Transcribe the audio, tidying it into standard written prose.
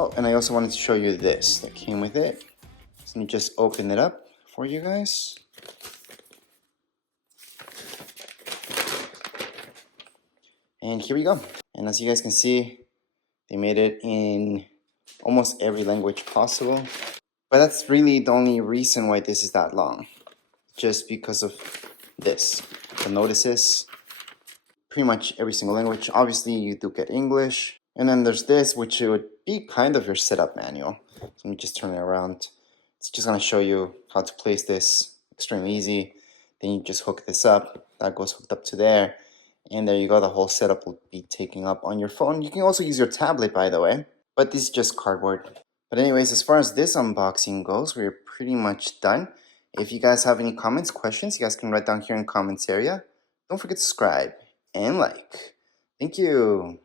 Oh, and I also wanted to show you this that came with it. So let me just open it up for you guys. And here we go. And as you guys can see, they made it in almost every language possible. But that's really the only reason why this is that long. Just because of this. The notices. Pretty much every single language. Obviously, you do get English. And then there's this, which would be kind of your setup manual. So let me just turn it around. It's just going to show you how to place this. Extremely easy. Then you just hook this up. That goes hooked up to there. And there you go. The whole setup will be taken up on your phone. You can also use your tablet, by the way. But this is just cardboard. But anyways, as far as this unboxing goes, we're pretty much done. If you guys have any comments, questions, you guys can write down here in the comments area. Don't forget to subscribe and like. Thank you.